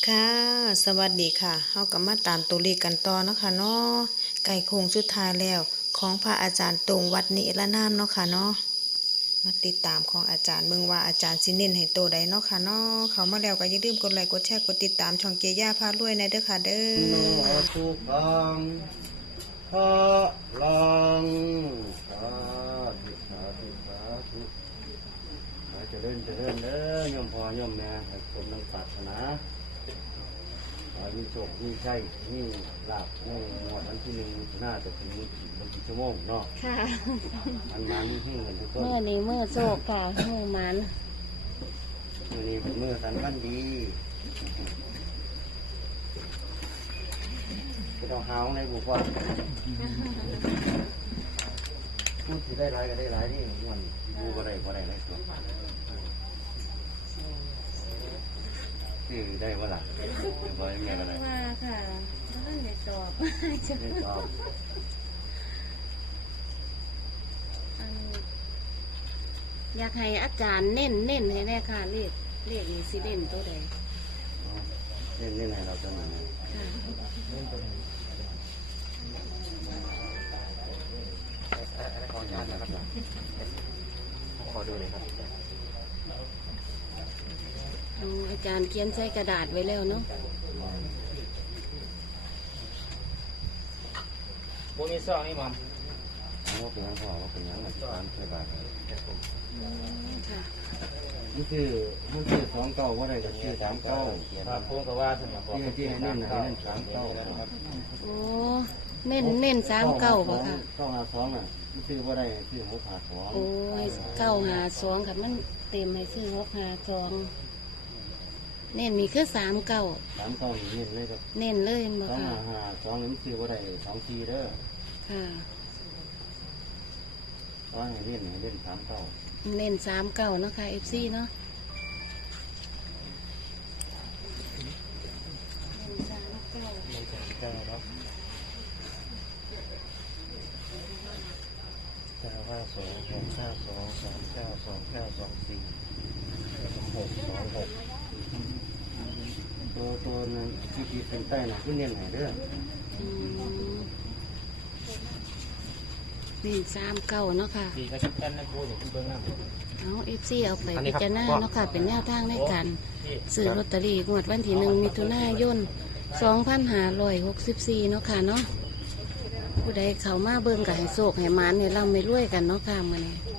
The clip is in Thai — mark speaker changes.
Speaker 1: ค่ะสวัสดีค่ะเฮาก็มาตามตัวเลขกันต่อเนาะค่ะเนาะใกล้โค้งสุดท้ายแล้วของพระอาจารย์ตรงวัดนิรนามเนาะค่ะเนาะมาติดตามของอาจารย์เบิ่งว่าอาจารย์สิเน้นให้ตัวใดเนาะค่ะเนาะเขามาแล้วก็อย่าลืมกดไลค์กดแชร์กดติดตามช่องเจย่าพารวยในเด้อค่ะเด้
Speaker 2: โน
Speaker 1: อ
Speaker 2: สุขังพระลังสาธุสาธุสาธุขอเจริญเจริญเด้อยมพ่อยมแม่ให้สมดังปรารถนาขอมีโชคมีชัยมีลาภในงวดวันที่1น่าจะถึงวันกี่ชั่วโมงเนาะ
Speaker 3: ค่ะ
Speaker 2: มันให้เงินทุกคน
Speaker 3: เมื่อนี้เมื่อโศกค่ะเมื่อมัน
Speaker 2: มื้อนี้เป็นมื้อสันวันดีไม่ต้องหาวในบุพว่าพูดที่ได้หลายก็ได้หลายนี่มันบูก็ได้ไรตัวที่ได้ว่าล่ะบ่ยังไงก็ได้
Speaker 3: มาค่ะแล้วในสอบ
Speaker 2: ไม่ตอบ
Speaker 3: อยากให้อาจารย์เน้นให้แน่ค่ะเรียกนี่สิเด่นตัวใด
Speaker 2: เล่นให้เราตัวหนึ่งขออนุญาตนะครับขอดูเลยครับ
Speaker 3: อาจารย์เขียนใส่กระดาษไว้แล้วเนาะ
Speaker 4: โบมีซองนี่มัม
Speaker 2: ว่าเป็นยังพอว่าเป็นยังตามเคยบาท
Speaker 3: ค่ะ
Speaker 2: มันคือ2 เก้าว่าได้ก็ชื่อ3 เก้า
Speaker 4: ครับพวกก็ว่าถึงบอก
Speaker 2: ที่ให้นั่น3 เก้าครับ
Speaker 3: โอ้เน้น3 เก้าบ่ค่ะ
Speaker 2: 2 น่ะมันคือว่าได้ชื่อ6 5 2
Speaker 3: โอ้ย9 5 2ค่ะมันเต็มให้ซื้อ6 5 2เน้นมีคือ3 เก้า
Speaker 2: 3 เก้านี่เน้นเลยครับ
Speaker 3: เน้นเลยบ่ค่ะ
Speaker 2: 2 5 2นี่มันคือว่าได้2 4เด้อ
Speaker 3: ค่ะ
Speaker 2: ว่าให้เล่น3 เก้า
Speaker 3: เน้น3 เก้าเนาะค่ะ FC เนาะ
Speaker 2: ตัวนั้นที่เป็นใต้น่ะคือเน้นไหนเด้อ
Speaker 3: นี่3 เก้าเนาะค่ะ
Speaker 4: ดีก็ชัดกันนะครูเดี๋ยวคุณเบิ้งน้ำ
Speaker 3: เอาFC เอาไปพิจารณาเนาะค่ะเป็นแนวทางในการซื้อลอตเตอรี่งวดวันที่1 มิถุนายน 2564เนาะค่ะเนาะผู้ใดเข้ามาเบิ่งก็ให้โชคให้หมานให้ร่ำให้รวยกันเนาะค่ะมื้อนี้